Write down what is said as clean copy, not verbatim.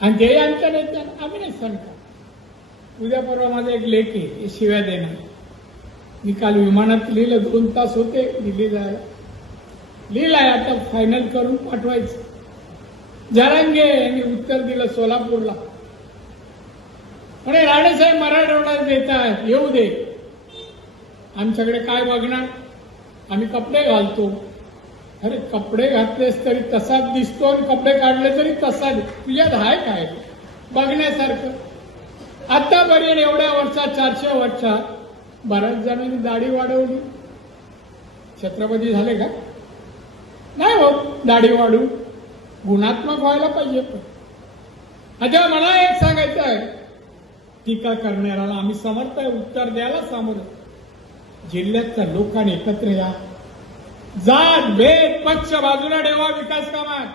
आणि ते आमच्या नेत्यांना आम्ही नाही सण का. उद्या परवा माझा एक लेख आहे शिव्या देणार. मी काल विमानात लिहिलं 2 तास होते दिल्ली जायला. लिहिलाय आता फायनल करून पाठवायचं. जरांगे यांनी उत्तर दिलं सोलापूरला. म्हणे राणेसाहेब मराठवाड्यात देतात येऊ दे. आमच्याकडे काय बघणार. आम्ही कपडे घालतो. अरे कपडे घातलेस तरी तसाच दिसतो आणि कपडे काढले तरी तसा तुझ्यात आहे काय बघण्यासारखं. आतापर्यंत एवढ्या वर्षात 400 वर्षात बऱ्याच जणांनी दाढी वाढवली. छत्रपती झाले का नाही हो दाढी वाढू. गुणात्मक व्हायला पाहिजे. पण आता मला एक सांगायचं आहे टीका करणाऱ्याला आम्ही समर्थ आहे उत्तर द्यायला समोर. जिल्ह्यातल्या लोकांनी एकत्र या. जात भेद पक्ष बाजूला ठेवा विकास कामात.